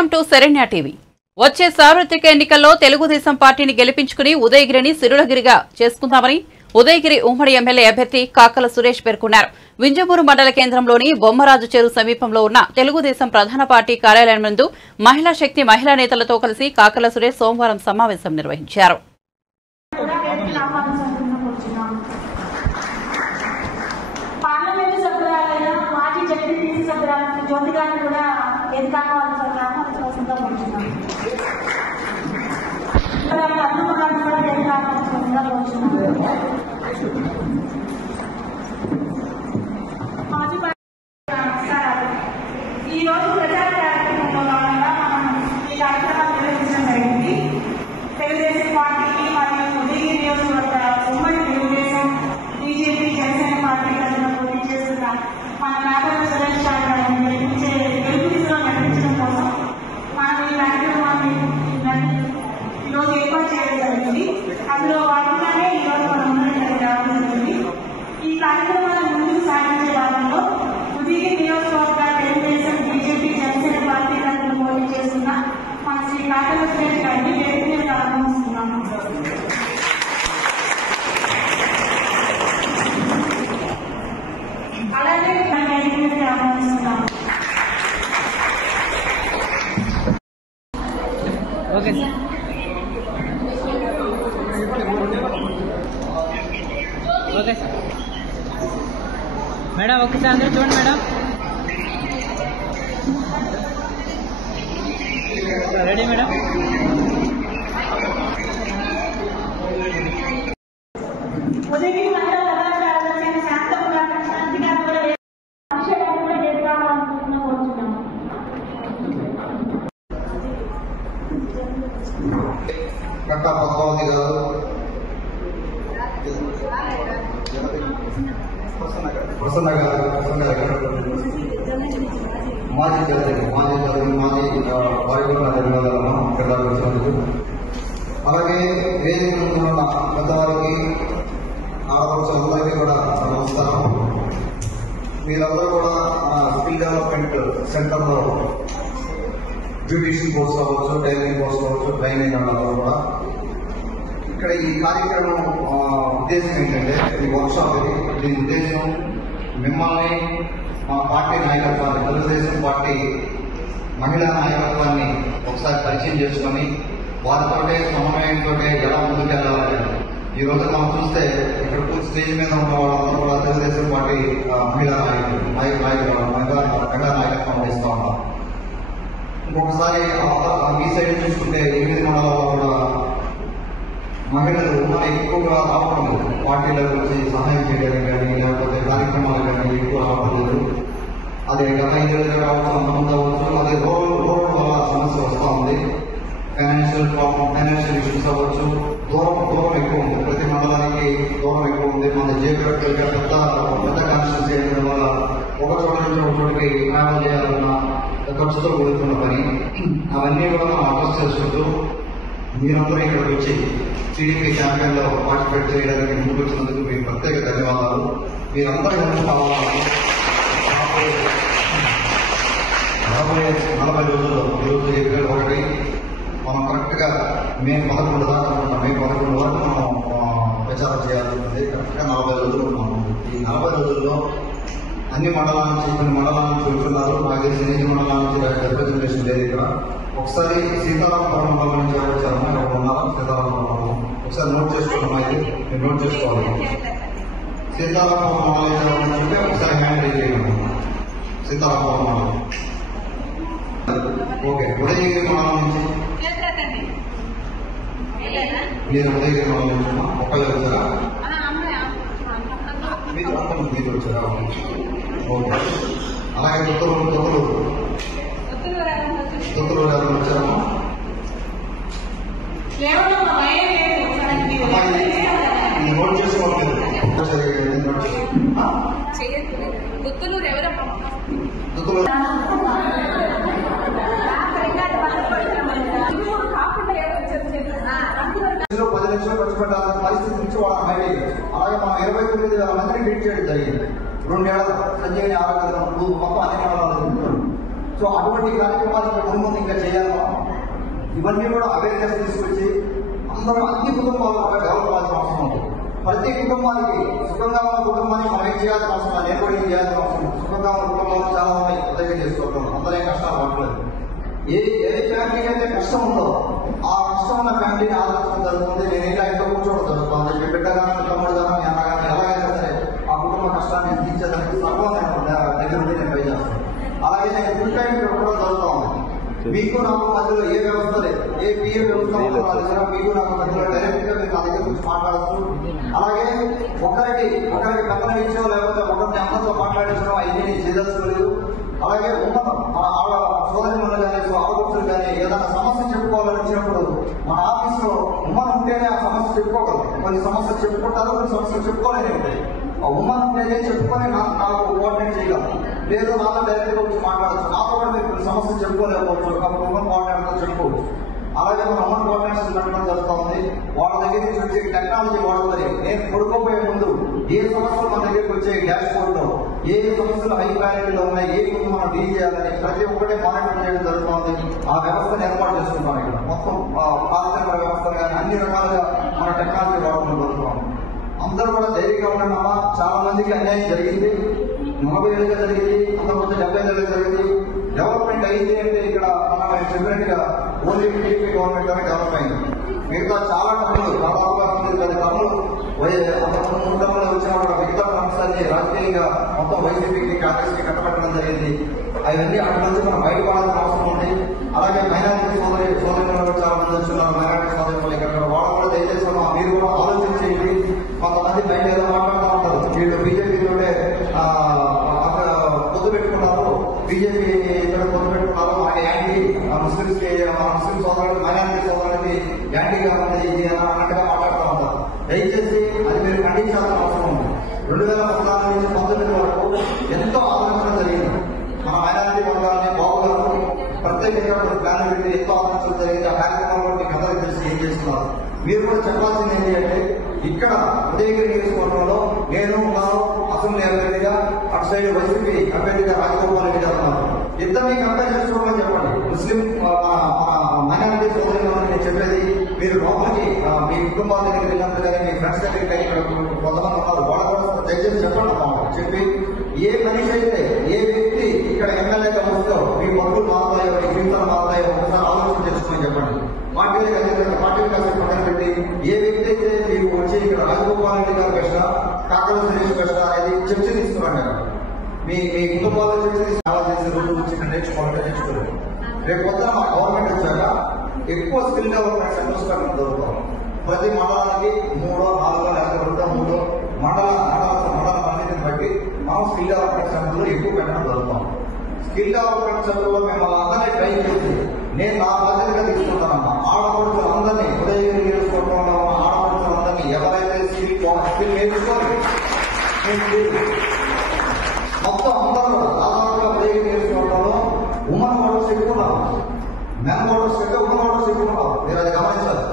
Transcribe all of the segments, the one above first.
Welcome to Saranya TV. వచ్చే సార్వత్రిక ఎన్నికల్లో తెలుగుదేశం పార్టీని గెలిపించుకుని ఉదయగిరిని సిరులగిరిగా చేసుకుందామని ఉదయగిరి ఉమ్మడి ఎమ్మెల్యే అభ్యర్థి కాకల సురేష్ పేర్కొన్నారు. వింజమూరు మండల కేంద్రంలోని బొమ్మరాజు చెరువు సమీపంలో ఉన్న తెలుగుదేశం ప్రధాన పార్టీ కార్యాలయం నందు మహిళా శక్తి మహిళా నేతలతో కలిసి కాకల సురేష్ సోమవారం సమావేశం నిర్వహించారు. ఈ రోజు ప్రచార కార్యక్రమంలో భాగంగా మనం ఈ కార్యక్రమాన్ని నిర్వహించడం జరిగింది. తెలుగుదేశం పార్టీ మరియు ఉదయగిరి నియోజకవర్గ ఉమ్మడి తెలుగుదేశం బీజేపీ జనసేన పార్టీ తరఫున పోటీ చేస్తున్న మన కాకల సురేష్ గారిని గెలుపు దిశలో నడిపించడం కోసం మనం ఈ కార్యక్రమాన్ని ఈరోజు ఏర్పాటు చేయడం జరిగింది. అందులో భాగంగానే ఈరోజు మనం ముందుకు రావడం జరిగింది. ఈ కార్యక్రమాన్ని ముందుకు సాగించే భాగంలో ఉదయగిరి నియోజకవర్గ తెలుగుదేశం బీజేపీ జనసేన పార్టీ తరఫున పోటీ చేస్తున్న మన శ్రీ కాకల సురేష్ గారిని వేదిక మీద ఆహ్వానిస్తున్నాము. అలాగే వేదిక మీద ఆహ్వానిస్తున్నాము. Okay sir. Okay sir. Madam ఒకసారి అందరూ చూడండి మేడం. Ready madam. ఉదయగిరి మండల ప్రధాన శాంతం శాంతి గారు కూడా అభిషేకాన్ని కూడా చేద్దామనుకుంటున్నాం కోరుచున్నాము. కట్టా పద్మావతి గారు, ప్రసన్న గారు, మాజీ వాయుగుణ ధన్యవాదాలు. అలాగే వేదిక ఉన్న పెద్దవారికి ఆడపడుచులందరికీ కూడా నమస్కారం. మీరందరూ కూడా స్కిల్ డెవలప్మెంట్ సెంటర్లో బ్యూటిషియన్ కోర్స్ అవ్వచ్చు, టైలరింగ్ కోర్స్ అవ్వచ్చు, ట్రైనింగ్ అన్నారు కూడా. ఇక్కడ ఈ కార్యక్రమం ఉద్దేశం ఏంటంటే, ఈ వర్క్షాప్ దీని ఉద్దేశం మిమ్మల్ని మా పార్టీ నాయకత్వాన్ని, తెలుగుదేశం పార్టీ మహిళా నాయకత్వాన్ని ఒకసారి పరిచయం చేసుకొని వారితోటే సమన్వయంతో ఎలా ముందుకు వెళ్ళాలి. ఈ రోజు మనం చూస్తే ఇక్కడ స్టేజ్ మీద ఉన్న వాళ్ళందరూ కూడా తెలుగుదేశం పార్టీ మహిళా నాయకత్వం వహిస్తూ ఉన్నాం. ఇంకొకసారి ఈ సైడ్ చూసుకుంటే 8 మండలాల్లో కూడా మహిళలు ఎక్కువగా రావడం లేదు. పార్టీల గురించి సహాయం చేయడానికి కానీ లేకపోతే కార్యక్రమాలు కానీ ఎక్కువ రావడం లేదు. అదే గత 5 రోజులు కావచ్చు, అంతమంది అవ్వచ్చు. అదే రోడ్ వల్ల సమస్య వస్తూ ఉంది. ఫైనాన్షియల్ ఇష్యూస్ అవ్వచ్చు. దూరం ఎక్కువ ఉంది. ప్రతి మండలానికి దూరం ఎక్కువ ఉంది. మన జియోగ్రఫికల్ పెద్ద కాన్స్టిట్యూన్సీ చేయడం వల్ల ఒక చోట నుంచి ఒక చోటికి ట్రావెల్ చేయాలన్న ఖర్చుతో కూడుకున్న పని. అవన్నీ కూడా మనం అడ్రస్ చేసుకుంటూ మీరందరూ ఇక్కడికి వచ్చి టీడీపీ క్యాంపెయిన్లో పార్టిసిపేట్ చేయడానికి ముందుకు వచ్చినందుకు మీకు ప్రత్యేక ధన్యవాదాలు. మీరందరూ ముందుకు కావాలని రాబోయే 40 రోజుల్లో ఈరోజు ఏప్రిల్ 1 మనం కరెక్ట్గా మే 11 దాకా ఉన్నాం. మే 11 వరకు మనం ప్రచారం చేయాల్సి ఉంటుంది. కరెక్ట్గా 40 రోజులు ఉన్నాము. ఈ 40 రోజుల్లో అన్ని మండలాల నుంచి, కొన్ని మండలాల నుంచి వెళ్తున్నారు. నాకు తెలిసి 8 మండలాల నుంచి రిప్రజెంటేషన్ లేదు ఇక్కడ. ఒకసారి సీతారామపురం మండలం నుంచి వచ్చారు. అక్కడ ఉన్నారా సీతారామపురం? ఒకసారి నోట్ చేసుకోవడం అయితే మీరు నోట్ చేసుకోవాలి. సీతారామపురం మండలం అంటే ఒకసారి హ్యాండిల్ చేయండి. సీతారామపురం మండలం. ఓకే. ఉదయగిరి మండలం నుంచి మీరు ఉదయగిరి మండలం నుంచి ఒక్కళ్ళు వచ్చారా? మీరు వచ్చారా? ఓకే. అలాగే దుత్తలూరు ఎవరు వచ్చారమ్మా? నోట్ చేసుకోవట్లేదు. దుత్తలూరు 10 లక్షలు ఖర్చు పెట్టాల్సిన పరిస్థితి నుంచి వాళ్ళ హైలైట్. అలాగే మనం 29,000 మందిని ట్రీట్ చేయడం జరిగింది. 2 ఏళ్ల సంజీవని ఆరోగ్యం మొత్తం అన్ని మండలాలు. సో అటువంటి కార్యక్రమాలు ముందు ఇంకా చేయాలి. ఇవన్నీ కూడా అవేర్నెస్ తీసుకొచ్చి అందరూ అన్ని కుటుంబాలు కూడా డెవలప్ అవ్వాల్సిన అవసరం ఉంది. ప్రతి కుటుంబానికి సుఖంగా ఉన్న కుటుంబానికి మనం ఏం చేయాల్సిన అవసరం, నేను కూడా ఏం చేయాల్సిన అవసరం. సుఖంగా ఉన్న కుటుంబాలు చాలా ఉన్నాయి, ఉదయం చేసుకోవడం అందరూ కష్టాలు పడలేదు. ఏ ఫ్యామిలీకి అయితే కష్టం ఉందో ఆ కష్టం ఉన్న ఫ్యామిలీని ఆలోచించడం జరుగుతుంది. నేను ఇంకా ఇంట్లో కూర్చోవడం జరుగుతుంది. మీ బిడ్డ కానీ తమ్ముడు కానీ మీ అన్న కానీ ఎలాగైనా సరే ఆ కుటుంబ కష్టాన్ని తీర్చేదానికి సర్వం దగ్గర ఉండి నేను ట్రై చేస్తాను. అలాగే నేను ఫుల్ టైం కూడా జరుగుతూ ఉంది. మీకు నాకు మధ్యలో ఏ వ్యవస్థ లేదు, ఏ పిఏ వ్యవస్థ ఉందో నా దగ్గర మీకు నాకు మధ్యలో డైరెక్ట్ గా మీరు నా దగ్గర గురించి మాట్లాడచ్చు. అలాగే ఒకరికి పక్కన ఇచ్చో లేకపోతే ఒకరిని అమ్మతో మాట్లాడించడం అవన్నీ చేయదలుచుకోలేదు. అలాగే ఉన్నతం మన సోదరి మండలి కానీ ఆడపడుతులు కానీ ఏదైనా సమస్య చెప్పుకోవాలని వచ్చినప్పుడు మన ఆఫీసులో ఉమ్మన్ ఉంటేనే ఆ సమస్య చెప్పుకోగలరు. కొన్ని సమస్యలు చెప్పుకుంటారు, కొన్ని సమస్యలు చెప్పుకోలేని ఉంటాయి. ఆ ఉమ్మన్ ఉంటేనే చెప్పుకొని నాకు కోఆర్డినేట్ చేయగలరు. లేదు నాతో డైరెక్ట్ గా వచ్చి మాట్లాడచ్చు. నాతో కూడా మీరు కొన్ని సమస్యలు చెప్పుకోలేకపోవచ్చు, కాబట్టి ఉమ్మన్ కోఆర్డినేటర్ చెప్పుకోవచ్చు. అలాగే మన ఉమ్మన్ కోఆర్డినేషన్ పెట్టడం జరుగుతుంది. వాళ్ళ దగ్గర నుంచి వచ్చే టెక్నాలజీ వాడుకొని నేను కొడుకోపోయే ముందు ఏ సమస్యలు మన దగ్గరికి వచ్చే డాష్ బోర్డ్ లో ఏ సమస్యలు హై ప్రయారిటీలో ఉన్నాయి, ఏ ముందు మనం డీల్ చేయాలని ప్రతి ఒక్కటే మానిటర్ చేయడం జరుగుతుంది. ఆ వ్యవస్థను ఏర్పాటు చేసుకుంటాం. ఇక్కడ మొత్తం పారిశ్రామిక వ్యవస్థలు కానీ అన్ని రకాలుగా మన టెక్నాలజీ వాడడం జరుగుతున్నాం. అందరూ కూడా ధైర్యంగా ఉండడం. చాలా మందికి అన్యాయం జరిగింది, 40 ఏళ్ళుగా జరిగింది, అంతకుముందు 70 ఏళ్ళుగా జరిగింది. డెవలప్మెంట్ అయింది అంటే ఇక్కడ మనం చెప్పినట్టుగా ఓన్లీ టీడీపీ గవర్నమెంట్ లోనే డెవలప్ అయింది. మిగతా చాలా టర్ములు దాదాపుగా 9-10 టర్ములు అంతకుముందు 3 టర్ములు వచ్చిన మిగతా టర్మ్స్ అన్ని రాజకీయంగా మొత్తం వైసీపీకి కాంగ్రెస్ కి కట్టబెట్టడం జరిగింది. అవన్నీ అక్కడి నుంచి మనం బయటపడాల్సిన అవసరం ఉంది. అలాగే మైనారిటీ సోదరులు చాలా మంది వచ్చున్నారు. మైనారిటీ సోదరులు ఇక్కడ వాళ్ళు కూడా దయచేసి మీరు కూడా ఆలోచించేది. కొంతమంది బయట ఏదో మాట్లాడుతూ ఉంటారు, వీళ్ళు బీజేపీతోనే పొత్తు పెట్టుకున్నారు, బీజేపీ ఇక్కడ పొత్తు పెట్టుకున్నారు, ఆయన యాంటీ ముస్లింస్ సోదరులు మైనారిటీ సోదరులకి యాంటీగా ఉంది ఇది అన్నట్టుగా మాట్లాడుతూ ఉంటారు. దయచేసి అది మీరు ఖండించాల్సిన అవసరం ఉంది. 2014 నుంచి 19 వరకు ఎంతో ఆలోచన జరిగింది. మన మైనారిటీ వర్గాలని బాగుగారు ప్రత్యేకంగా ప్లాన్ పెట్టి ఎంతో ఆలోచన జరిగింది. ఆ కార్యక్రమాల్లో మీకు అందరికీ తెలిసి ఏం చేస్తున్నారు. మీరు కూడా చెప్పాల్సింది ఏంటి అంటే ఇక్కడ ఉదయగిరి నియోజకవర్గంలో నేను ఉన్నాను అసెంబ్లీ అభ్యర్థిగా, అటు సైడ్ వైసీపీ అభ్యర్థిగా రాజగోపాల్ రెడ్డి గారు ఉన్నారు. ఇద్దరిని కంపేర్ చేసుకోమని చెప్పండి. ముస్లిం మైనారిటీ సోదరులు నేను చెప్పేది మీరు లోపలికి మీ కుటుంబాల దగ్గరికి వెళ్ళినప్పుడు కానీ మీ ఫ్రెండ్స్ దగ్గరికి ఇక్కడ కొంతమంది ఉన్నారు, వాళ్ళు కూడా దయచేసి చెప్పండి. చెప్పి ఏ మనిషి అయితే ఏ వ్యక్తి ఇక్కడ ఎమ్మెల్యేగా వస్తుందో మీ పనులు మారుతాయో మీ జీవితాలు మారుతాయో ఒకసారి ఆలోచన చేసుకుని చెప్పండి. పార్టీలకు పక్కన పెట్టి ఏ వ్యక్తి అయితే మీకు వచ్చి ఇక్కడ రాజగోపాల్ రెడ్డి గారు బెస్ట్, కాకల సురేష్ బెస్ట్ అనేది చర్చ తీసుకురండి. మీ కుటుంబాల చర్చ తీసి చేసే రోజు వచ్చి ఇక్కడ నేర్చుకోవాలంటే నేర్చుకోలేదు. రేపు పొద్దున మా గవర్నమెంట్ వచ్చాక ఎక్కువ స్కిల్ డెవలప్మెంట్ సెంటర్స్ పెట్టడం దొరుకుతాం. ప్రతి మండలానికి 3-4 లేకపోతే 3 మండల పరిస్థితిని బట్టి మనం స్కిల్ డెవలప్మెంట్ సెంటర్లో ఎక్కువ పెట్టడం జరుగుతాం. స్కిల్ డెవలప్మెంట్ సెంటర్లో మేము అందరినీ ట్రై చేసి నేను నా బాధ్యతగా తీసుకుంటానమ్మా. ఆడపడుతులందరినీ ఉదయగిరి నియోజకవర్గంలో ఆడపడుతులందరినీ ఎవరైతే స్కిల్ నేర్చుకోవాలి మొత్తం అందరూ దాదాపుగా ఉదయగిరి నియోజకవర్గంలో ఉమ్మన్ ఓటర్స్ ఎక్కువ ఉన్నారు. మెన్ ఓటర్స్ కంటే ఉమ్మన్ ఓటర్స్ ఎక్కువ ఉన్నారు. మీరు అది గమనించాలి.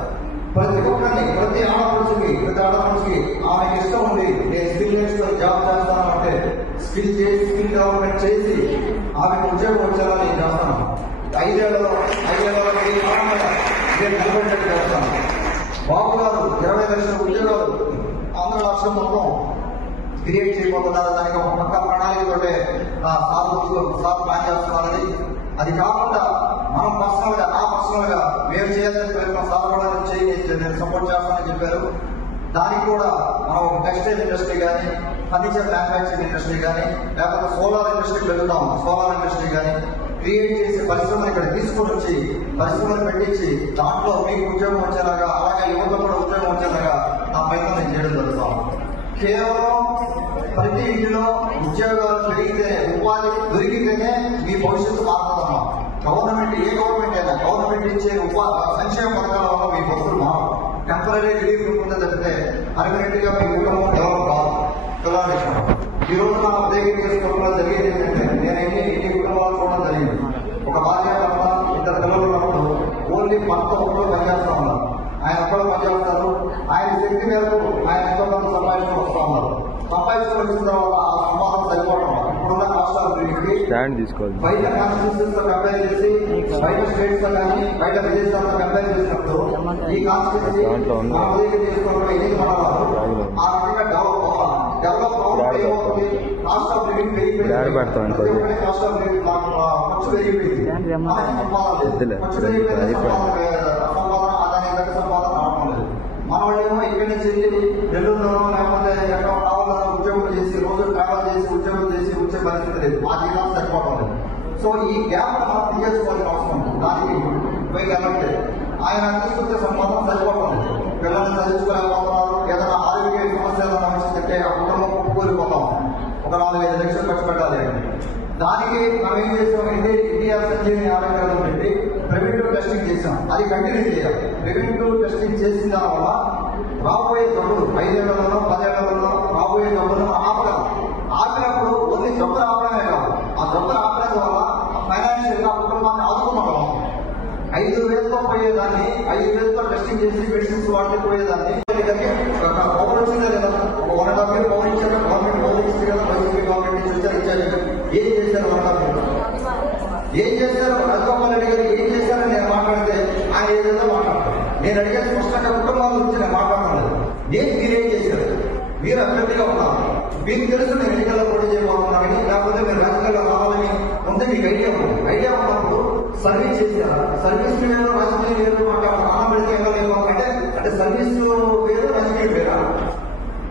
ప్రతి ఒక్కరిని ప్రతి ఆడపడుచుకి ఆమెకి ఇష్టం ఉంది నేను స్కిల్ నేర్చుకొని జాబ్ చేస్తాను అంటే స్కిల్ డెవలప్మెంట్ చేసి ఆమెకు ఉద్యోగం వచ్చేలా నేను చేస్తాను. 5 ఏళ్లలో నేను నిలబెట్టేట్టు చేస్తాను. బాబు గారు 20 లక్షల ఉద్యోగాలు ఆంధ్ర రాష్ట్రం మొత్తం క్రియేట్ చేయబోతున్నారు. దానికి ఒక పక్క ప్రణాళికతోటే సార్ ప్లాన్ చేస్తున్నారని. అది కాకుండా మనం పర్సనల్ గా మేము చేయాల్సిన ప్రయత్నం సాధపడాలని చేయి నేను సపోర్ట్ చేస్తానని చెప్పారు. దానికి కూడా మనం టెక్స్టైల్ ఇండస్ట్రీ కానీ, ఫర్నిచర్ మ్యానుఫ్యాక్చరింగ్ ఇండస్ట్రీ కానీ, లేకపోతే సోలార్ ఇండస్ట్రీకి వెళ్తాం. సోలార్ ఇండస్ట్రీ కానీ క్రియేట్ చేసే పరిశ్రమలు ఇక్కడ తీసుకొని వచ్చి పరిశ్రమలు పెట్టించి దాంట్లో మీకు ఉద్యోగం వచ్చేలాగా, అలాగే యువత కూడా ఉద్యోగం వచ్చేలాగా నా ప్రయత్నం నేను చేయడం జరుగుతాను. కేవలం ప్రతి ఇంటిలో ఉద్యోగాలు పెరిగితే, ఉపాధి దొరికితేనే మీ భవిష్యత్తు మారుతుందమ్మా. గవర్నమెంట్ ఏ గవర్నమెంట్ అయినా గవర్నమెంట్ ఇచ్చే సంక్షేమ పథకాల వల్ల మీ భక్తులు మారు టెంపరీ రిలీఫ్ ఉంటుందో తప్పితే పర్మనెంట్ గా మీ కుటుంబం డెవలప్ కాదు. ఈ రోజు నా ఉదయగిరి చేసుకోవడంలో జరిగేది ఏంటంటే నేను ఎన్ని కుటుంబాలు చూడడం జరిగింది. ఒక భార్య భర్త 2 పిల్లలు ఉన్నప్పుడు ఓన్లీ భర్త ఒక్కరు పనిచేస్తా ఉన్నారు. ఆయన ఒక్కరు పనిచేస్తారు. ఆయన శక్తి మేరకు ఆయన ఎంతో కొంత సంపాదించుకొని వస్తూ ఉన్నారు. సంపాదించుకొని వచ్చిన తర్వాత ఆ సంపాదన సరిపోవడం ఇప్పుడున్న కాస్ట్ ఆఫ్ లివింగ్ స్టాండ్ తీసుకోవాలి. బయట కాన్స్టిట్యూషన్స్ తో కంపేర్ చేసి బయట స్టేట్స్ తో కానీ బయట విదేశాలతో కంపేర్ చేసినప్పుడు ఈ కాన్స్టిట్యూన్సీ చేసుకోవడం ఏం పడరాదు. ఆ రకంగా డెవలప్ అవ్వాలి. ఏమవుతుంది, కాస్ట్ ఆఫ్ లివింగ్ పెరిగిపోయింది. కాస్ట్ ఆఫ్ లివింగ్ ఖర్చు పెరిగిపోయింది. ఖర్చు పెరిగిపోయింది. సంపాదన ఆదాయం దగ్గర సంపాదన రావడం లేదు. మన వాళ్ళేమో ఇక్కడి నుంచి నెల్లూరులో లేకపోతే ఎక్కడ కావాలన్నా ఉద్యోగం చేసి రోజు ట్రావెల్ చేసి ఉద్యోగం చేసి వచ్చే పరిస్థితి లేదు. ఆ జీవితం సరిపోవడం లేదు. సో ఈ గ్యాప్ మనం తీసుకోవాల్సిన అవసరం ఉంది. దానికి పోయి కనెక్ట్ ఆయన తీసుకొచ్చే సంపాదన సరిపోవడం లేదు. పిల్లల్ని చదివించుకోలేకపోతున్నారు. ఏదైనా ఆరోగ్య సమస్యలు వచ్చిందంటే ఆ కుటుంబం కూలిపోతాం. ఒక 4-5 లక్షలు ఖర్చు పెట్టాలి. దానికి మనం ఏం చేసాం, ఇండియా సంజీవని ఆరోగ్యాలను పెట్టి ప్రివెంటివ్ టెస్టింగ్ చేసాం. అది కంటిన్యూ చేయాలి. ప్రివెంటివ్ టెస్టింగ్ చేసిన దానివల్ల రాబోయే జబ్బులు 5 ఏళ్లలోనో 10 ఏళ్లలోనో రాబోయే జబ్బులను ఆపగలం. ఆపినప్పుడు ఓన్లీ జబ్బులు ఆపడమే కాదు, ఆ జబ్బులు ఆపడం వల్ల ఫైనాన్షియల్ గా కుటుంబాన్ని ఆదుకోవడం. 5,000తో పోయేదాన్ని 5,000తో టెస్టింగ్ చేసి మెడిసిన్స్ వాడితే పోయేదాన్ని పవర్ వచ్చిందా లేదా, ఒక 1.5 year పవర్ ఇచ్చాక గవర్నమెంట్ పవర్ ఇచ్చింది కదా, వైసీపీ గవర్నమెంట్ నుంచి వచ్చారు. ఇచ్చారు ఏం చేశారు? 1.5 year ఏం చేశారు? రాజగోపాల్ రెడ్డి గారు ఏం చేశారని నేను మాట్లాడితే ఆయన ఏదేదో మాట్లాడతారు. నేను అడిగే స్పష్టంగా కుటుంబాల గురించి నేను మాట్లాడడం లేదు. మీరేం చేశారు? మీరు అభ్యర్థిగా ఉన్నారు, మీకు తెలుసు నేను ఎన్నికల్లో పోటీ చేయబోతున్నానని, లేకపోతే మీరు రాజకీయాల్లో రావాలని ఉంటే మీకు ఐడియా ఉంది. ఐడియా ఉన్నప్పుడు సర్వీస్ చేశారా? సర్వీస్ వేరు రాజకీయ వేరు మాట్లాడాలి. పెడితే ఎమ్మెల్యే అంటే సర్వీస్ వేరు రాజకీయ వేరా?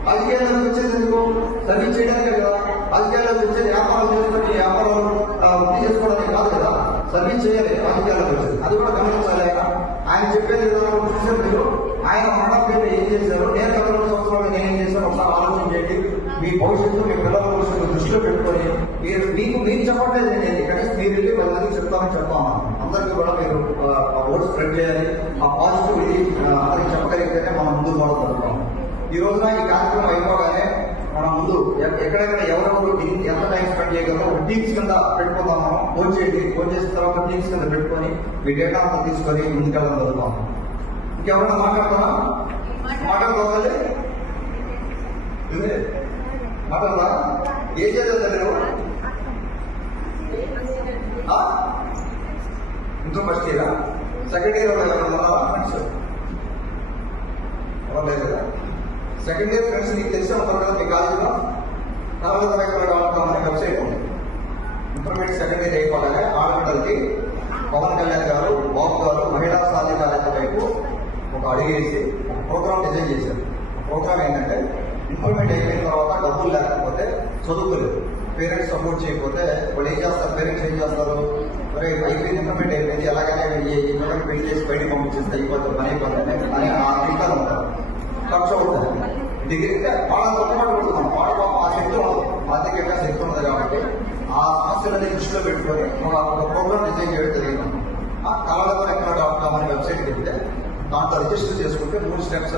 రాజకీయాల్లో వచ్చేది ఎందుకు? సర్వీస్ చేయడానికే కదా. రాజకీయాల్లో వచ్చేది వ్యాపారాలు చేసుకుని వ్యాపారాలు వృద్ధి చేసుకోవడానికి కాదు కదా. సర్వీస్ చేయాలి రాజకీయాల్లో వచ్చేది. అది కూడా గమనించాలి. ఆయన చెప్పేది చూసారు మీరు. ఆయన మరణం పేరు ఏం చేశారు, నేను 12 సంవత్సరాలు నేను ఏం చేశాను ఒకసారి ఆలోచన చేయండి. మీ భవిష్యత్తు, మీ పిల్లల భవిష్యత్తు దృష్టిలో పెట్టుకొని మీరు చెప్పట్లేదు. నేను ఇక్కడ మీరు వెళ్ళి 10 మందికి చెప్తామని చెప్తాను. అందరికీ కూడా మీరు ఓట్స్ స్ప్రెడ్ చేయాలి. ఆ పాజిటివ్ ఇది అందరికి చెప్పగలిగితేనే మనం ముందుకు పోవడం. ఈ రోజున ఈ కార్యక్రమం అయిపోగానే మనం ముందు ఎక్కడెక్కడ ఎవరెవరు ఎంత టైం స్పెండ్ చేయగలరో టీమ్స్ కింద పెట్టుకుందాం. మనం ఫోన్ చేయండి. ఫోన్ చేసిన తర్వాత టీమ్స్ కింద పెట్టుకొని మీ డేటా అంతా తీసుకొని ముందుకెళ్ళడం జరుగుతాం. ఇంకెవరైనా మాట్లాడతారా? మాట్లాడుకోవాలి. మాట్లాడదా? ఏం చేద్దా మీరు? ఇంకో ఫస్ట్ ఇయరా? సెకండ్ ఇయర్ ఎవరు ఫ్రెండ్స్? ఎవరు లేదు కదా. సెకండ్ ఇయర్ ఫ్రెండ్స్ నీకు తెలిసే ఉంటారు కదా. మీ కాలేజీలో నవరత్న వెబ్సైట్ ఉంది. ఇంటర్మీడియట్ సెకండ్ ఇయర్ అయిపోగానే ఆడపిల్లలకి పవన్ కళ్యాణ్ గారు, బాబు గారు మహిళా సాధికారత వైపు ఒక అడిగేసి ప్రోగ్రామ్ డిజైన్ చేశారు. ప్రోగ్రామ్ ఏంటంటే ఇంప్లిమెంట్ అయిపోయిన తర్వాత డబ్బులు లేకపోతే చదువుకోలేదు, పేరెంట్స్ సపోర్ట్ చేయకపోతే వాళ్ళు ఏం చేస్తారు? పేరెంట్స్ ఏం చేస్తారు? మరి అయిపోయింది, ఇంప్లిమెంట్ అయిపోయింది, ఎలాగైనా ఇంప్లిమెంట్ పెళ్లి చేసి బయటకు పంపించేస్తే అయిపోతుంది, పని అయిపోతుంది అని ఆ టీకాలు ఉంటారు. ఖర్చు అవుతుంది. డిగ్రీ వాళ్ళ తొక్కబడి ఉంటున్నాం. వాళ్ళ ఆ శక్తి ఉండదు, ఆర్థికంగా శక్తి ఉండదు. కాబట్టి ఆ సమస్యలని దృష్టిలో పెట్టుకొని ఒక ప్రోగ్రామ్ డిజైన్ చేయడం జరిగింది. కళాలతో అనే వెబ్సైట్కి వెళ్తే దాంట్లో రిజిస్టర్ చేసుకుంటే 3 స్టెప్స్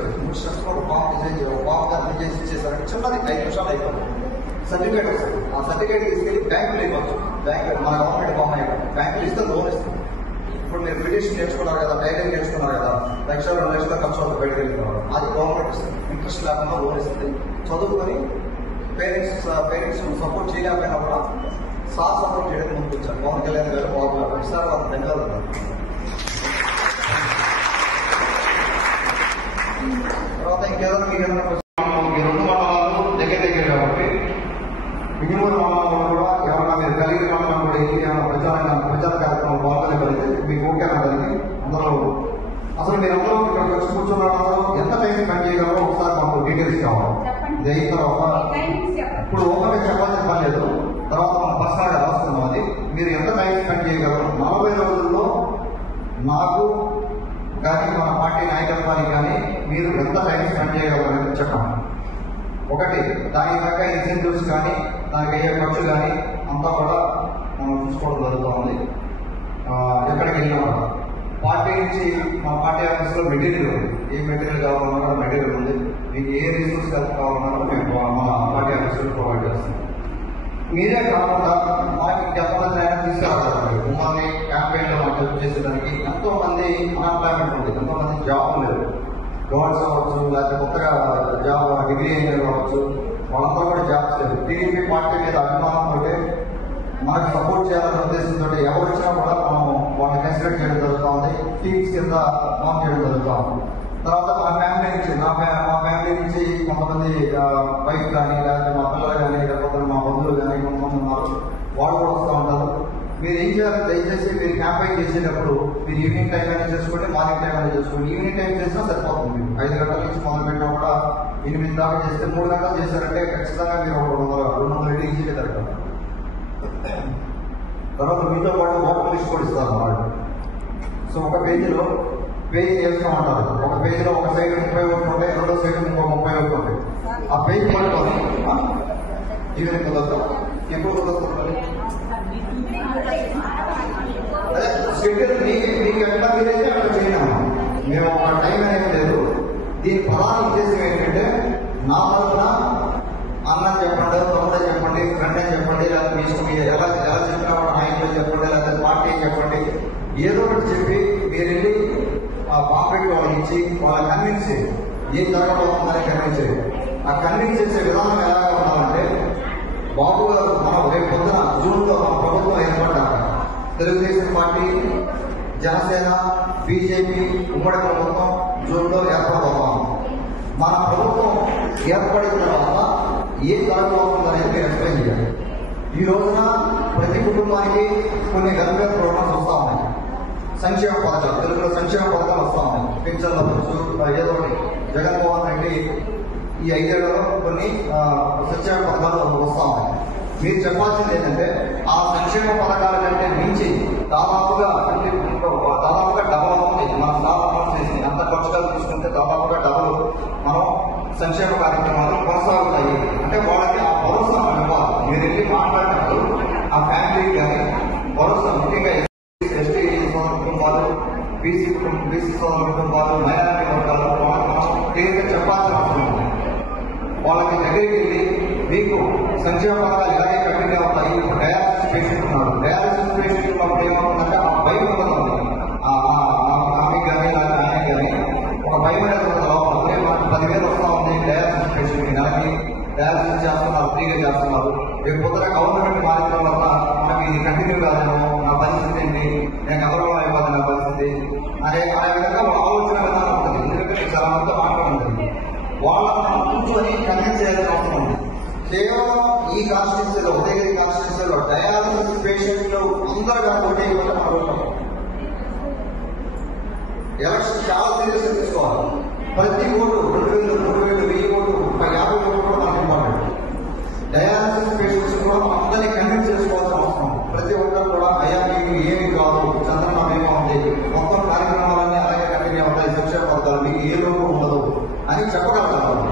ఒక ఫామ్ డిజైన్ చేశారంటే చిన్నది 5 నిమిషాలు అయిపోతుంది. సర్టిఫికేట్ వస్తుంది. ఆ సర్టిఫికేట్ తీసుకెళ్ళి బ్యాంకులు ఇవ్వచ్చు. మన గవర్నమెంట్ ఫామ్ అయిపోతుంది. బ్యాంకులు ఇస్తే లోన్ ఇస్తుంది. ఇప్పుడు మీరు బ్రిటిష్ నేర్చుకున్నారు కదా, టైలరింగ్ నేర్చుకున్నారు కదా, 1,00,000-2 లక్షల ఖర్చు అవుతుంది బయటకు వెళ్తున్నారు. అది గవర్నమెంట్ ఇస్తుంది. ఇంట్రెస్ట్ లేకుండా లోన్ ఇస్తుంది. చదువుకొని పేరెంట్స్ సపోర్ట్ చేయలేకపోయినా కూడా సార్ సపోర్ట్ చేయడానికి ముందుకు వచ్చారు. పవన్ కళ్యాణ్ గారు బాగున్నారు. సార్ వాళ్ళకి ధన్యవాదాలు. తర్వాత ఇంకేదైనా మీరు 2 మండలాలు దగ్గర కాబట్టి మిగిలిన మండలంలో కూడా ఎవరైనా మీరు కలిగిన మండలం కూడా ఏమైనా ప్రచార కార్యక్రమం పాల్గొనగలిగితే మీకు ఓకే అనగలిగి అందరూ అసలు మీరు అందరూ ఇక్కడికి వచ్చి కూర్చున్నారో ఎంత టైం స్పెండ్ చేయగలరో ఒకసారి మాకు డీటెయిల్స్ కావాలి. ఇది అయిన తర్వాత ఇప్పుడు ఒకరికి చెప్పాల్సిన పని లేదు. తర్వాత మనం పర్సనల్ గా రాస్తున్నాం. అది మీరు ఎంత టైం స్పెండ్ చేయగలరు 40 రోజుల్లో నాకు కానీ మన పార్టీ నాయకత్వానికి కానీ మీరు ఎంత టైం స్పెండ్ చేయగలరని చెప్పండి. ఒకటి, దానికి తగ్గ ఇన్సెంటివ్స్ కానీ దానికి అయ్యే ఖర్చు కానీ అంతా కూడా మనం చూసుకోవడం జరుగుతుంది. ఎక్కడికి వెళ్ళినా పార్టీ నుంచి మా పార్టీ ఆఫీస్లో మెటీరియల్ ఉంది. ఏ మెటీరియల్ కావాలన్నా మెటీరియల్ ఉంది. మీకు ఏ రిసోర్స్ కావాలన్నా మేము మన పార్టీ ఆఫీస్లో ప్రొవైడ్ చేస్తాం. మీరే కాకుండా మనకి ఎంతమంది అయినా తీసుకురావాలి. ఉమ్మడి క్యాంపెయిన్లో మనం హెల్ప్ చేసేదానికి ఎంతో మంది అన్ఎంప్లాయ్మెంట్ ఉంది. ఎంతో మంది జాబ్ లేదు. గవర్నమెంట్స్ అవ్వచ్చు, లేకపోతే కొత్తగా జాబ్ డిగ్రీ అయిన కావచ్చు, వాళ్ళందరూ కూడా జాబ్స్ లేదు. టీడీపీ పార్టీ మీద అభిమానంతో మనకు సపోర్ట్ చేయాలనే ఉద్దేశంతో ఎవరు వచ్చినా కూడా మనం వాళ్ళని కన్సిడర్ చేయడం జరుగుతూ ఉంది. టీమ్స్ కింద ఫామ్ చేయడం జరుగుతూ ఉంది. తర్వాత మా ఫ్యామిలీ నుంచి మా ఫ్యామిలీ నుంచి కొంతమంది వైఫ్ కానీ లేకపోతే మా పిల్లలు కానీ లేకపోతే మా బంధువులు కానీ కొంతమంది ఉన్నారు, వాళ్ళు కూడా వస్తూ ఉంటారు. మీరు ఏం చేయాలి, దయచేసి మీరు క్యాంపెయిన్ చేసేటప్పుడు మీరు ఈవినింగ్ టైం అయినా చేసుకోండి, మార్నింగ్ టైం అయినా చేసుకోండి. ఈవినింగ్ టైం చేసినా సరిపోతుంది. 5 గంటల నుంచి మొదలు పెట్టినా కూడా 8 దాకా చేస్తే 3 గంటలు చేశారంటే ఖచ్చితంగా మీరు 200 ఈజీగా తిరగండి. తర్వాత మీతో పాటు ఓటర్ లిస్ట్ కూడా ఇస్తారు వాళ్ళు. సో ఒక పేజీలో పేజీ చేస్తామంటారు. ఒక పేజీలో ఒక సైడ్ 30 ఓట్లు ఉంటాయి, రెండో సైడ్ ఇంకో 30 ఓట్లు ఉంటాయి. ఆ పేజీ పట్టుకొని ఈవినింగ్ కుదరదు, ఎప్పుడు కుదరుతుంది అదే షెడ్యూల్ మీకు ఎట్లా వీలైతే అట్లా చేయడం. మేము ఒక టైం అనేది లేదు. దీని ప్రధాన ఉద్దేశం ఏంటంటే నా వల్ల అన్న చెప్పండి, తమ్ముడే చెప్పండి, ఫ్రెండ్ అని చెప్పండి, లేకపోతే మీ ఇష్టం ఎలా చెప్పినా కూడా నాయకులు చెప్పండి, లేకపోతే పార్టీ చెప్పండి, ఏదో ఒకటి చెప్పి మీరు వెళ్ళి ఆ పాంపెట్ వాళ్ళకి ఇచ్చి వాళ్ళ కన్విన్స్ చేయండి. ఏం జరగబోతుందని కన్విన్స్ చేయండి. ఆ కన్విన్స్ చేసే విధానం ఎలాగా ఉండాలంటే బాబు గారు మనం రేపు పొద్దున జూన్లో మన ప్రభుత్వం ఏర్పడ్డాక తెలుగుదేశం పార్టీ, జనసేన, బీజేపీ ఉమ్మడి ప్రభుత్వం జూన్లో ఏర్పడబోతాం. మన ప్రభుత్వం ఏర్పడిన తర్వాత ఏం జరగబోతుందనేది మీరు ఎక్స్ప్లెయిన్ చేయాలి. ఈ రోజున ప్రతి కుటుంబానికి కొన్ని వెల్ఫేర్ ప్రోగ్రామ్స్ వస్తూ ఉన్నాయి. సంక్షేమ పథకాలు, తెలుగులో సంక్షేమ పథకాలు వస్తూ ఉన్నాయి. పింఛన్ల ఏదో ఒకటి జగన్మోహన్ రెడ్డి ఈ 5 ఏళ్లలో కొన్ని సంక్షేమ పథకాలు వస్తూ ఉన్నాయి. మీరు చెప్పాల్సింది ఏంటంటే ఆ సంక్షేమ పథకాల కంటే మించి దాదాపుగా డబల్ అవుతుంది. మనం దాదాపు చేసి అంత ఖర్చుగా తీసుకుంటే దాదాపుగా డబల్ మనం సంక్షేమ కార్యక్రమాలు కొనసాగుతాయి. అంటే వాళ్ళకి ఆ భరోసా ఇవ్వాలి. మీరు వెళ్ళి మాట్లాడినప్పుడు ఆ ఫ్యామిలీకి కానీ భరోసా, ముఖ్యంగా ఎస్టీ సోదర కుటుంబాలు, బీసీ సోదర కుటుంబాలు, మైనారిటీ వర్గాలు వాళ్ళకి మనం క్లియర్గా చెప్పాల్సిన అవసరం ఉంది. వాళ్ళకి దగ్గరికి వెళ్ళి మీకు సంక్షేమ పథకాలు ఇలాగే కంటిన్యూ అవుతాయి. డయాలసిస్ పేషెంట్ ఉన్నాడు, డయాలసిస్ పేషెంట్ ఉన్నప్పుడు ఏమవుతుందంటే ఆ భయం ఉండదు. ఆమె కానీ ఆయన కానీ ఒక భయం అనేది ఉండదు. లోపల మనకు 10,000 వస్తూ ఉంది డయాలసిస్ పేషెంట్ నెలకి, డయాలసిస్ చేస్తున్నారు, ఫ్రీగా చేస్తున్నారు. రేపు పొద్దున గవర్నమెంట్ మారిన వల్ల మనకి ఇది కంటిన్యూ కాదేమో, నా పరిస్థితి ఏంటి, నేను గతంలో అయిపోతుంది నా పరిస్థితి అనే విధంగా ఆలోచన విధానం ఉంటుంది. ఎందుకంటే చాలా మంది మాట్లాడుతుంది. వాళ్ళని మనం కూర్చొని కన్విన్స్ చేయాల్సిన అవసరం ఉంది. కేవలం ఈ కాన్స్టిట్యూన్సీలో, ఉదయగిరి కాన్స్టిట్యూన్సీలో డయాలసిస్ పేషెంట్లు అందరూ కాబట్టి ఎలక్షన్ చాలా సీరియస్ తీసుకోవాలి. ప్రతి ఓటు 2,000, 3,000, 1,000 ఓటు, 50 ఓటు కూడా మనకి ఇంపార్టెంట్. డయాలసిస్ పేషెంట్స్ కూడా మనం అందరినీ కన్విన్స్ చేసుకోవాల్సిన అవసరం. ప్రతి ఒక్కరు కూడా అయ్యా మీకు ఏమి కాదు, చంద్రబాబు ఏమో ఉంది, మొత్తం కార్యక్రమాలన్నీ అలాగే కంటిన్యూ అవుతాయి, సంక్షేమ పథకాలు మీకు ఏ లోపు ఉండదు అని చెప్పగలుగుతారు.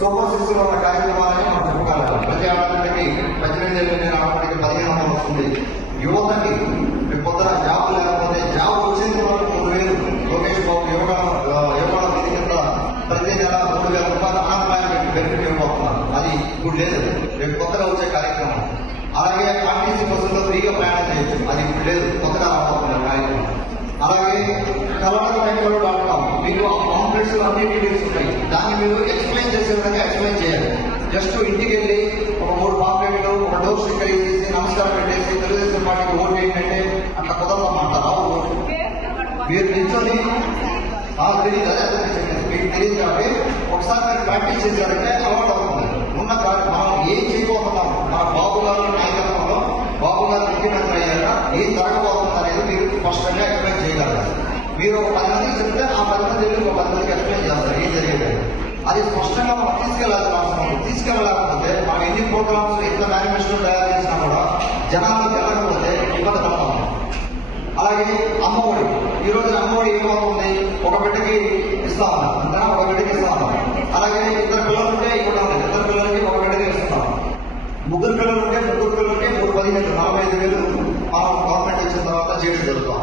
సూపర్ 6లో ఉన్న కార్యక్రమాలని మనం చెప్పగలగాలి. ప్రతి ఆడపిల్లకి 18 ఏళ్ళ ఆడపిల్లకి 1500 వస్తుంది. యువతకి పొద్దున జాబ్ లేకపోతే జాబ్ వచ్చింది కూడా 3,000 లోకేష్ బాబు యువకుల విధి కింద ప్రతి నెల 3,000 రూపాయలు అన్ఎంప్లాయ్మెంట్ బెనిఫిట్ ఇవ్వబోతున్నారు. అది ఇప్పుడు లేదు, రేపు కొత్తగా వచ్చే కార్యక్రమం. అలాగే ఆర్టీసీ బస్సుల్లో ఫ్రీగా ప్రయాణం చేయొచ్చు, అది ఇప్పుడు లేదు, కొత్తగా రాబోతున్నారు కార్యక్రమం. అలాగే కర్ణాటక.com మీకు ఆ కాంప్లెక్స్ లో అన్ని డీటెయిల్స్ ఉంటాయి. దాన్ని మీరు ఎక్స్ప్లెయిన్ చేసే విధంగా ఎక్స్ప్లెయిన్ చేయాలి. జస్ట్ ఇంటికి వెళ్ళి ఒక 3 పాంప్లెట్లు, ఒక డోర్ స్టిక్కర్ చేసి నమస్కారం పెట్టేసి తెలుగుదేశం పార్టీకి ఓటు ఏంటంటే అట్లా కుదరమంటారా? మీరు నిల్చొని తెలియదు, అదే మీకు తెలియదు కాబట్టి ఒకసారి మీరు ప్రాక్టీస్ చేశారంటే అలవాటు అవుతుంది. ఉన్న మనం ఏం చేయబోతున్నాం, మన బాబు గారు నాయకత్వంలో బాబు గారు ముఖ్యమంత్రి అయ్యాక ఏం జరగబోతుంది అనేది మీరు స్పష్టంగా ఎక్స్ప్లెయిన్ చేయగలరు. మీరు ఒక 10 మందికి చెప్తే ఆ 10 మంది వెళ్ళి ఒక 10 మందికి ఎక్స్ప్లెయిన్ చేస్తారు ఏం జరిగేది. అది స్పష్టంగా మనం తీసుకెళ్లాల్సిన అవసరం ఉంది. తీసుకెళ్ళలేకపోతే మనం ఎన్ని ప్రోగ్రామ్స్ ఎంత మేనిఫెస్టో తయారు చేసినా కూడా జనాలకు వెళ్ళకపోతే ఇబ్బంది పడతాం. అలాగే అమ్మఒడి, ఈ రోజు అమ్మఒడి ఏమవుతుంది, ఒక బిడ్డకి ఇస్తా ఉన్నాం, ఒక బిడ్డకి ఇస్తా ఉన్నాం. అలాగే 2 పిల్లలు ఉంటే ఇవ్వడం లేదు, 2 పిల్లలకి ఒక బిడ్డకి ఇస్తున్నాం. 3 పిల్లలు ఉంటే 3 పిల్లలకి 15,000, 45,000 మనం గవర్నమెంట్ ఇచ్చిన తర్వాత చేయడం జరుగుతాం.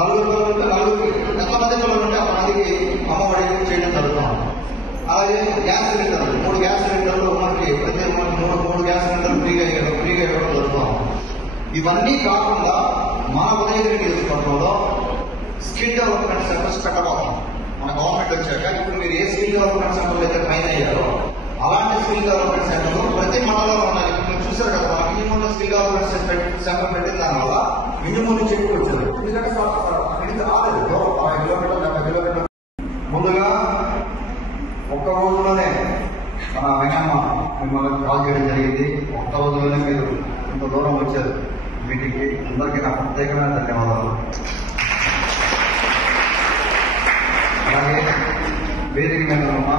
4 పిల్లలు ఉంటే 4కి, ఎంతమంది పిల్లలు ఉంటే అంతమందికి అమ్మఒడి చేయడం జరుగుతాం. అలాగే గ్యాస్ సిలిండర్లు, 3 గ్యాస్ సిలిండర్లు మనకి ప్రతి 3 గ్యాస్ సిలిండర్లు ఫ్రీగా ఇవ్వడం జరుగుతాం. ఇవన్నీ కాకుండా మన ఉదయగిరి నియోజకవర్గంలో స్కిల్ డెవలప్మెంట్ సెంటర్స్ పెట్టబోతాం. మన గవర్నమెంట్ వచ్చాక ఇప్పుడు మీరు ఏ స్కిల్ డెవలప్మెంట్ సెంటర్లు అయితే ట్రైన్ అయ్యారో అలాంటి స్కిల్ డెవలప్మెంట్ సెంటర్ ప్రతి మండలంలో ఉన్నాయి. మీరు చూసారు కదా, మన మినిమం స్కిల్ డెవలప్మెంట్ సెంటర్ పెట్టిన దానివల్ల మినిమం నుంచి ఎక్కువ వచ్చారు. ఎందుకంటే అక్కడికి రాలేదు, 60 కిలోమీటర్లు 70 కిలోమీటర్లు. ముందుగా ఒక్క రోజులోనే మన వెంకమ్మ మిమ్మల్ని కాల్ చేయడం జరిగింది. ఒక్క రోజులోనే మీరు ఇంత దూరం వచ్చారు మీటింగ్కి. అందరికీ నా ప్రత్యేకమైన ధన్యవాదాలు. అలాగే వేదిక మీద ఉన్న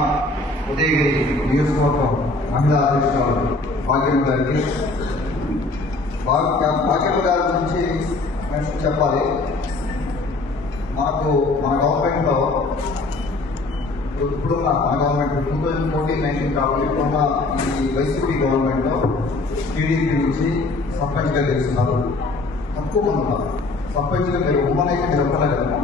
ఉదయగిరి నియోజకవర్గం మహిళా అధ్యక్షురాలు భాగ్యమ్మ గారికి, భాగ్యమ్మ గారి గురించి నేను చెప్పాలి. మన గవర్నమెంట్లో ఇప్పుడున్న మన గవర్నమెంట్ 2014-19 కాబట్టి ఇప్పుడున్న ఈ వైసీపీ గవర్నమెంట్లో టీడీపీ నుంచి సర్పంచ్గా గెలుస్తున్నారు. తక్కువ మంది ఉన్నారు సర్పంచ్గా. మీరు ఉమ్మన్ అయితే మీరు ఒక్కలేగలము.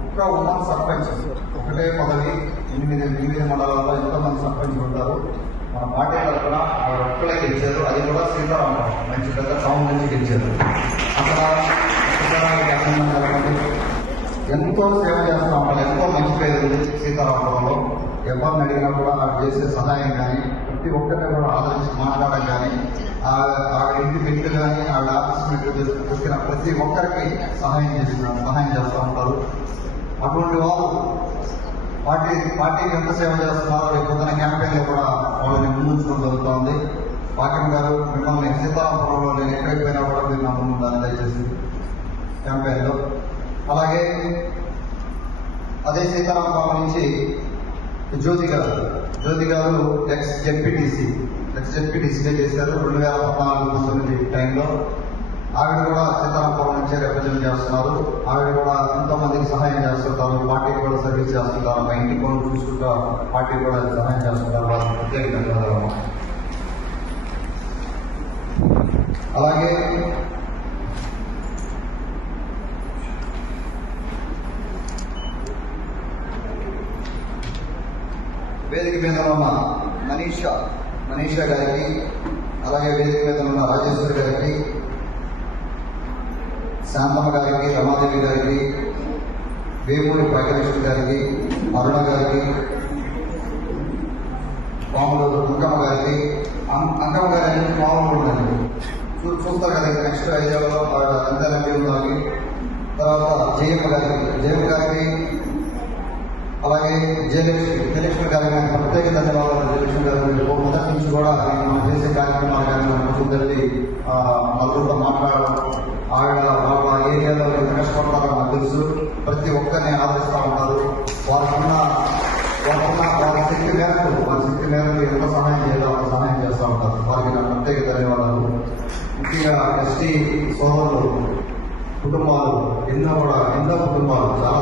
ఒక్క ఉమ్మన్ సర్పంచ్ ఒకటే పదవి 8 మండలాల్లో ఎంతోమంది సర్పంచ్ ఉంటారు. మన పార్టీ తరఫున ఒక్కలే గెలిచారు. అది కూడా సీతారామరావు మంచి పెద్ద టౌన్ నుంచి గెలిచారు. అక్కడ ఎంతో సేవ చేస్తూ ఉంటారు. ఎంతో మంచి పేరు ఉంది సీతారామరావులో. ఎవరిని అడిగినా కూడా నాకు చేసే సహాయం కానీ, ప్రతి ఒక్కరిని కూడా ఆదరించి మాట్లాడడం కానీ, ఆవిడ ఇంటి వ్యక్తులు కానీ, ఆవిడ ఆఫీస్ వ్యక్తులు వచ్చిన ప్రతి ఒక్కరికి సహాయం చేస్తూ ఉంటారు. అటువంటి వాళ్ళు పార్టీకి ఎంత సేవ చేస్తున్నారో రేపు పొద్దున క్యాంపెయిన్లో కూడా వాళ్ళని ముందుంచడం జరుగుతూ ఉంది. భాగ్యం గారు, మిమ్మల్ని సీతారామపురంలో నేను ఎక్కడికి పోయినా కూడా మీరు నా ముందు ఉండాలి దయచేసి క్యాంపెయిన్లో. అలాగే అదే సీతారామపురం నుంచి జ్యోతి గారు ఎక్స్ జెడ్పీటీసీగా చేశారు 2014-19 టైంలో. ఆవిడ కూడా సీతారామపురం నుంచే రిప్రజెంట్ చేస్తున్నారు. ఆవిడ కూడా ఎంతో మందికి సహాయం చేస్తుంటారు. పార్టీకి కూడా సర్వీస్ చేస్తుంటారు. మా ఇంటి పనులు చూసుకుంటూ పార్టీకి కూడా సహాయం చేస్తుంటారు. వారికి ప్రత్యేక ధన్యవాదాలు. అలాగే వేదిక మీద ఉన్న మనీషా గారికి, అలాగే వేదిక మీద ఉన్న రాజేశ్వరి గారికి, శాంతమ్మ గారికి, రమాదేవి గారికి, వేమూరి భాగ్యలక్ష్మి గారికి, అరుణ గారికి, పాములు అంకమ్మ గారికి. అంకమ్మ గారి పాములు ఉండండి చూస్తారు కదా, నెక్స్ట్ 5 ఏళ్ళలో అంతరండి ఉండాలి. తర్వాత జయమ్మ గారికి, అలాగే జయలక్ష్మి గారికి ప్రత్యేక ధన్యవాదాలు. జయలక్ష్మి గారు మొదటి నుంచి కూడా మనం చేసే కార్యక్రమాలు కానీ మనం ముందరి నలుగురితో మాట్లాడడం, ఆవిడ వాళ్ళ ఏరియాలో కష్టపడతారో నాకు తెలుసు. ప్రతి ఒక్కరిని ఆదరిస్తూ ఉంటారు. వారి శక్తి మేరకు ఎంత సహాయం చేయాలో అంత సహాయం చేస్తూ ఉంటారు. వారికి నా ప్రత్యేక ధన్యవాదాలు. ముఖ్యంగా ఎస్టీ సోదరులు కుటుంబాలు ఎన్నో కుటుంబాలు చాలా